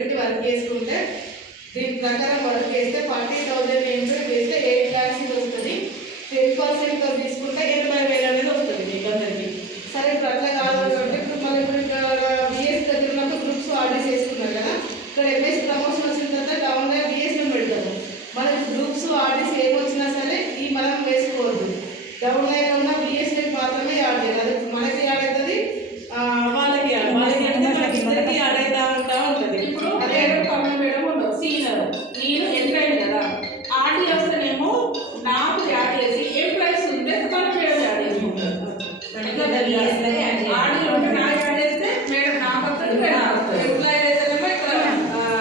Work చేసుకుంటే దీని ప్రకారం వర్క్ చేస్తే 40,000 ఎంట్రీ వేస్తే 8 lakhs వస్తుంది. 10% తీసుకుంటే 80,000 అనేది వస్తుంది మీకు అందరికి. సరే ఇప్పుడు అట్లా కావాలి అంటే ఇప్పుడు మనం ఇప్పుడు బిఎస్ దగ్గర ఉన్నప్పుడు గ్రూప్స్ ఆర్డర్ చేసుకున్నారు కదా, ఇక్కడ ఎంఎస్ ప్రమోషన్ వచ్చిన తర్వాత డౌన్గా బిఎస్లో పెడతాము. మనకి గ్రూప్స్ ఆర్డర్స్ ఏమొచ్చినా సరే ఈ మనం వేసుకోవద్దు. డౌన్ లైన్ ఉన్న బిఎస్కి మాత్రమే యాడ్ చేయాలి. అది మనకి యాడ్ అవుతుంది, వాళ్ళకి అంటే మనకి ఇద్దరికి యాడ్ అవుతా ఉంటుంది. ఇప్పుడు అదే కామన్ మేడం ఉండవు. సీనియర్ నేను ఎంప్లాయీ కదా, ఆర్డీ వస్తేనేమో నాకు యాడ్ చేసి ఎంప్లాయీస్ ఉంటే కామన్ మేడం యాడ్ చేసుకుంటారు. ఆర్డీ ఉంటే నాకు యాడ్ చేస్తే మేడం నాకు వస్తుంది, మేడం వస్తుంది. ఎంప్లాయీ అయితేనేమో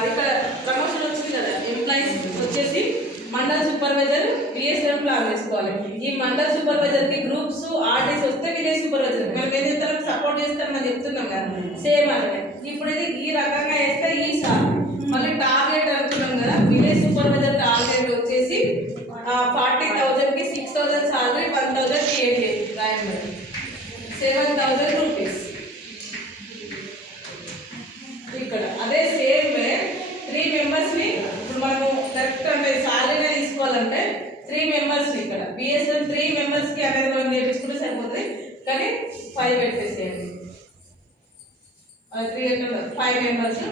ఇక్కడ ప్రమోషన్ వచ్చింది కదా, ఎంప్లాయీస్ వచ్చేసి మండల్ సూపర్వైజర్ బిఎస్ఎం ప్లాన్ చేసుకోవాలి. ఈ మండల్ సూపర్వైజర్కి గ్రూప్స్ ఆర్డీస్ వస్తే విలేజ్ సూపర్వైజర్ మనం ఏం చేస్తాం, సపోర్ట్ చేస్తామని చెప్తున్నాం కదా, సేమ్ అలాగే. ఇప్పుడు ఇది ఈ రకంగా వేస్తే ఈ సార్ మళ్ళీ టార్గెట్ అనుకున్నాం కదా, విలేజ్ సూపర్వైజర్ టార్గెట్ వచ్చేసి 40,000కి 6,000 సాలరీ, 1,000 కేటీ రాయండి, 7,000 రూపీస్. ఇక్కడ అదే సేమ్ వే 3 మెంబర్స్ని ఇప్పుడు మనము కరెక్ట్ అంటే సాలరీనే తీసుకోవాలంటే 3 మెంబర్స్ని ఇక్కడ బిఎస్ఎం 3 మెంబర్స్కి అనేది మనం నేర్పించుకుంటే సరిపోతుంది. కానీ 5 పెట్టేసేయండి. 5 మెంబర్స్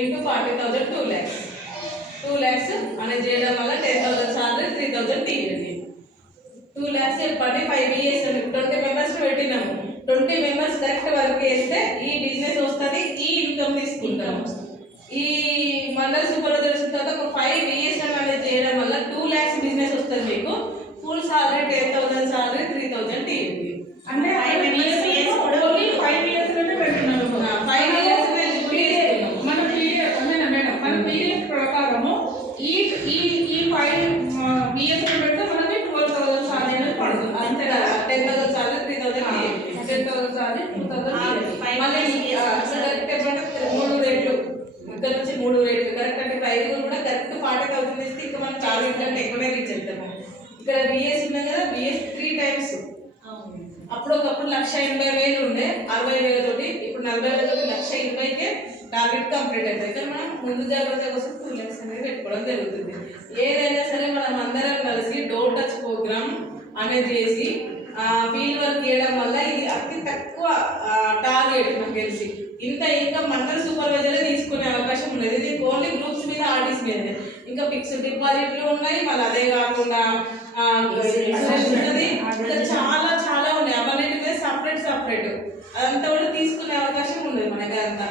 ఇంటూ 40,000 2 lakhs. 2 lakhs అనేది చేయడం వల్ల 10,000 సాలరీ, 3,000 తీయండి. 2 lakhs చెప్పండి. 5 బిఎస్ఎం 20 మెంబర్స్ పెట్టినాము. 20 మెంబర్స్ కరెక్ట్ వర్క్ చేస్తే ఈ బిజినెస్ వస్తుంది, ఈ ఇన్కమ్ తీసుకుంటాము. ఈ మండల్ సూపర్వైజర్ వచ్చిన తర్వాత ఒక 5 బిఎస్ఎం అనేది చేయడం వల్ల 2 lakhs బిజినెస్ వస్తుంది మీకు. ఫుల్ సాలరీ 10,000 సాలరీ, 3,000 తీయండి. అంటే 5 ఇయర్స్ ఓన్లీ 5 ఇయర్స్ లోనే పెడుతున్నాము. 5 ఇయర్స్ మన పీరియడ్ అదేనా మేడం, మన పీరియడ్ ప్రకారము ఈ 5 ఇయర్స్ పెడితే మనకి 12,000 సాలరీ అనేది పడుతుంది. అంతే కదా, 10,000 సాలరీ, 3,000 10,000 సాలరీ, 2,000. మళ్ళీ కరెక్ట్ ఏమంటే 3 రేట్లు ఇక్కడ నుంచి 3 రేట్లు కరెక్ట్ అంటే ప్రైస్ కూడా కరెక్ట్ 40,000 ఇస్తే ఇంకా మనం చాలా కంటే ఎక్కువనే రీచ్ అవుతాము. ఇక్కడ బిఎస్ ఉన్నాయి కదా, బిఎస్ 3 times. అప్పుడు ఒకప్పుడు 1,80,000 ఉండే 60,000 తోటి, ఇప్పుడు 40,000 తోటి 1,20,000కే టార్గెట్ కంప్లీట్ అవుతుంది. కానీ మనం ముందు జాగ్రత్త కోసం 2 lakhs అనేది పెట్టుకోవడం జరుగుతుంది. ఏదైనా సరే మనం అందరం కలిసి డోర్ టచ్ ప్రోగ్రామ్ అనేది చేసి ఫీల్డ్ వర్క్ చేయడం వల్ల ఇది అతి తక్కువ టార్గెట్ నాకు తెలిసి. ఇంత ఇంకా మండల్ సూపర్వైజర్ తీసుకునే అవకాశం ఉండదు. ఇది ఓన్లీ గ్రూప్స్ మీద ఆర్డీస్ మీద. ఇంకా ఫిక్స్డ్ డిపాజిట్లు ఉన్నాయి, మళ్ళీ అదే కాకుండా ఉంటుంది, ఇంకా చాలా చాలా ఉన్నాయి. అవన్నిటి మీద సపరేట్ అదంతా కూడా తీసుకునే అవకాశం ఉండదు మనకి. అంతా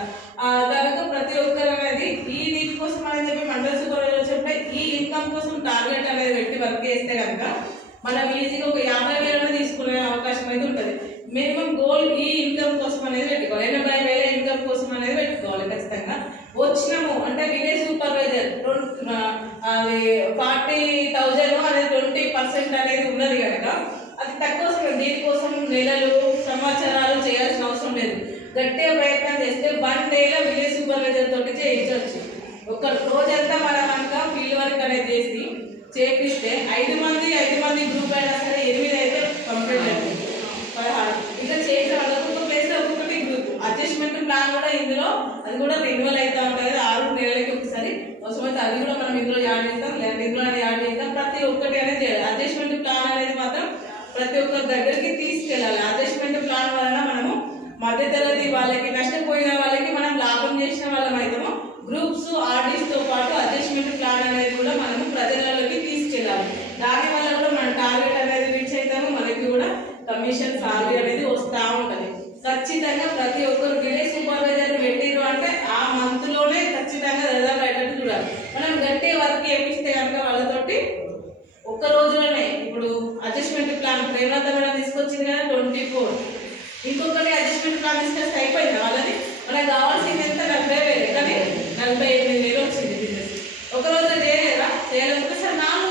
కనుక ప్రతి ఒక్కరు అనేది ఈ దీనికోసం అని చెప్పి మండల్ సూపర్వైజర్ చెప్పే ఈ ఇన్కమ్ కోసం టార్గెట్ అనేది పెట్టి వర్క్ చేస్తే కనుక మనం ఈజీగా ఒక 50,000 తీసుకునే అవకాశం అయితే ఉంటుంది. మినిమం గోల్ ఈ ఇన్కమ్ కోసం అనేది పెట్టుకోవాలి. 80,000 ఇన్కమ్ కోసం అనేది పెట్టుకోవాలి ఖచ్చితంగా. వచ్చినాము అంటే విలేజ్ సూపర్వైజర్ అది 40,000 అనేది 20% అనేది ఉన్నది కనుక అది తక్కువ సమయం. దీనికోసం నెలలు సంవత్సరాలు చేయాల్సిన అవసరం లేదు. గట్టిగా ప్రయత్నం చేస్తే 1 dayలో విలేజ్ సూపర్వైజర్ తోటి చేయించవచ్చు. ఒక రోజంతా మనం కనుక ఫీల్డ్ వర్క్ అనేది చేసి చేపిస్తే 5 మంది గ్రూప్ అయినా సరే 8 అయితే కంప్లీట్ అవుతుంది. 16 ఇట్లా చేసిన వాళ్ళకు ఒక ప్లేస్లో ఒక్కొక్కటి గ్రూప్ అడ్జస్ట్మెంట్ ప్లాన్ కూడా ఇందులో అది కూడా రెన్యువల్ అవుతూ ఉంటుంది. 6 నెలలకి ఒకసారి అవసరమైతే అది కూడా మనం ఇందులో యాడ్ చేస్తాం, లేదంటే ఇందులో యాడ్ చేస్తాం. ప్రతి ఒక్కటి అనేది చేయాలి. అడ్జస్ట్మెంట్ ప్లాన్ అనేది మాత్రం ప్రతి ఒక్కరి దగ్గరికి తీసుకెళ్ళాలి. అడ్జస్ట్మెంట్ ప్లాన్ వలన మనము మధ్యతరగతి వాళ్ళకి, నష్టపోయిన వాళ్ళకి మనం లాభం చేసిన వాళ్ళం అవుతాము. గ్రూప్స్ ఆర్డీస్తో పాటు అడ్జస్ట్మెంట్ ప్లాన్ అనేది కూడా మనము ప్రజలలోకి తీసుకెళ్ళాలి. దానివల్ల కూడా మన టార్గెట్ అనేది రీచ్ అవుతాము. మనకి కూడా కమిషన్ సాలరీ అనేది వస్తూ ఉంటుంది. ఖచ్చితంగా ప్రతి ఒక్కరు విలేజ్ సూపర్వైజర్ పెట్టిరు అంటే ఆ మంత్లోనే ఖచ్చితంగా రిజల్ట్ అయ్యేటట్టు చూడాలి. మనం గట్టి వర్క్ చేపిస్తే కనుక వాళ్ళతోటి ఒక్క రోజులోనే ఇప్పుడు అడ్జస్ట్మెంట్ ప్లాన్ ప్రేమత మేడం తీసుకొచ్చింది కదా 24. ఇంకొకటి అడ్జస్ట్మెంట్ ప్లాన్ తీసుకొస్తే అయిపోయింది వాళ్ళని. మనకు కావాల్సింది ఎంత 40,000, కానీ 48,000 వచ్చింది బిజినెస్. ఒక రోజు చేయలేదా, చేయలేకపోతే సార్ 4